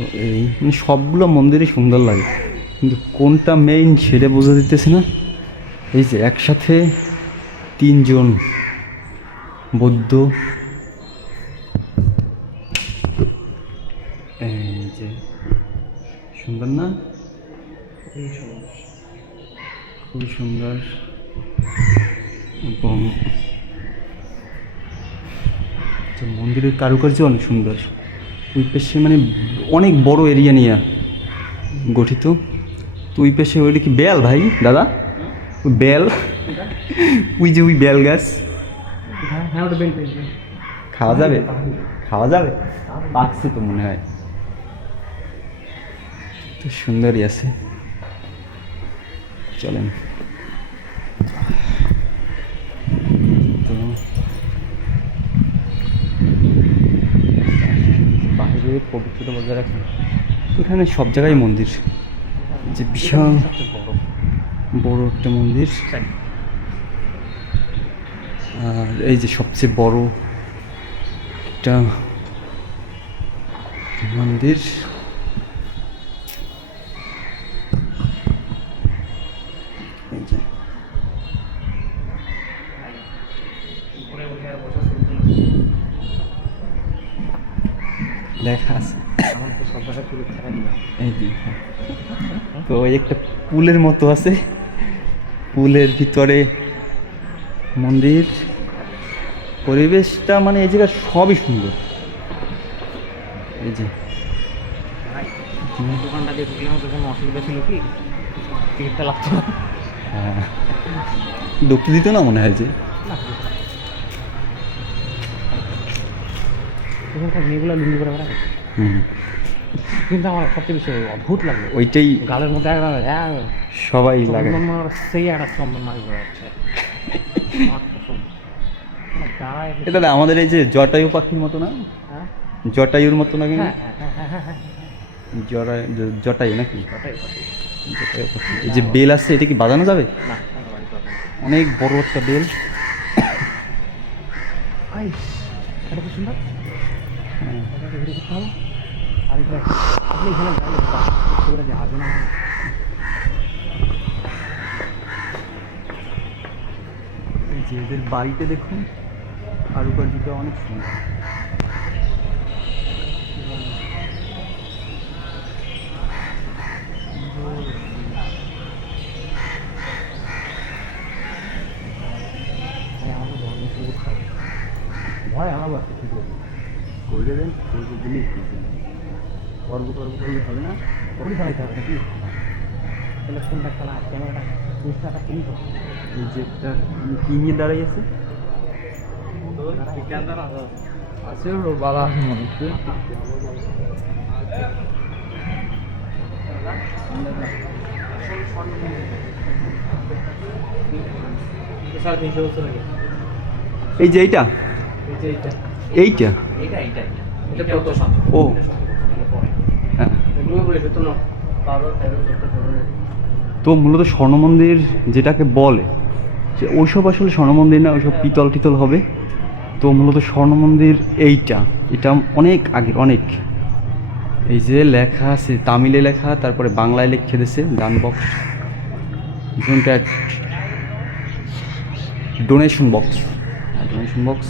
তো এই মানে সবগুলো মন্দিরই সুন্দর লাগে, কিন্তু কোনটা মেইন সেটা বোঝা দিতেছে না। এই যে একসাথে তিনজন বৌদ্ধ, এই যে সুন্দর না, খুবই সুন্দর। এবং মন্দিরের কারুকার্য অনেক সুন্দর। ওই পাশে মানে অনেক বড় এরিয়া নিয়ে গঠিত। তো ওই পাশে ওইটা কি বেল ভাই দাদা? ওই বেল, ওই যে ওই বেল গাছ খাওয়া যাবে? খাওয়া যাবে, পাকছে তো মনে হয়। তো সুন্দরই আছে, চলেন। তো বাইরে পবিত্রতা বজায় রাখেন, এখানে সব জায়গায় মন্দির, যে বিশাল বড় একটা মন্দির। আর এই যে সবচেয়ে বড় একটা মন্দির, এই যে লেখা আছে। এই যে তো ওই একটা পুলের মতো আছে, পুলের ভিতরে মন্দির। পরিবেশটা মানে এই জায়গা সবই সুন্দর। এই যে দোকানটা দিয়ে ঢুকলাম, তখন অসুবিধা ছিল কি টিকিটটা লাগতো না। হ্যাঁ, ঢুকতে দিত না মনে হয় যে। এখানকার মেয়েগুলো লুঙ্গি করে বেড়ায়, কিন্তু আমার সবচেয়ে বেশি অদ্ভুত লাগলো ওইটাই গালের মধ্যে একদম সবাই লাগে। সেই একটা চন্দন মারি করে যাচ্ছে। এটা না আমাদের এই যে জটায়ু পাখির মতো না, জটায়ুর মতো না কিন্তু জটায়ু নাকি? জটায়ু পাখি। এই যে বেল আছে, এটা কি বাজানো যাবে? অনেক বড় একটা বেল। সুন্দর। এই যে এদের বাড়িতে দেখুন, কারুকার্যটা অনেক সুন্দর। ভয় আমার আছে, ঠিক আছে করে দেবেন, দিলেই পর্ব পর্ব করলে হবে না। তাহলে ফোনটা খেলা ক্যামেরাটা দুশটাটা কিনি তো। এই যে একটা কি নিয়ে দাঁড়াই আছে, আছে বাবা মনে হচ্ছে। এই যে এইটা, এইটা ও হ্যাঁ। তো মূলত স্বর্ণ মন্দির যেটাকে বলে, যে ওইসব আসলে স্বর্ণ মন্দির না, ওইসব পিতল টিতল হবে। তো মূলত স্বর্ণ মন্দির এইটা, এটা অনেক আগে, অনেক। এই যে লেখা আছে, তামিলে লেখা, তারপরে বাংলায় লিখে দিয়েছে দান box, donation box, donation box.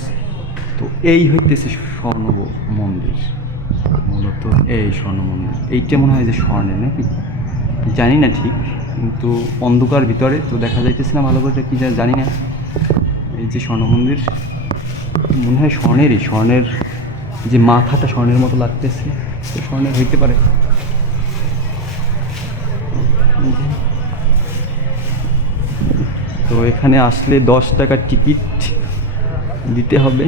তো এই হইতেছে স্বর্ণ মন্দির, মূলত এই স্বর্ণ মন্দির। এইটা মনে হয় যে স্বর্ণের নাকি, জানি না ঠিক, কিন্তু অন্ধকার ভিতরে তো দেখা যাইতেছে না ভালো করে, কি জানি না। এই যে স্বর্ণ মন্দির, মনে হয় স্বর্ণেরই, স্বর্ণের যে মাথাটা স্বর্ণের মতো লাগতেছে, তো স্বর্ণের হইতে পারে। তো এখানে আসলে 10 টাকার টিকিট দিতে হবে।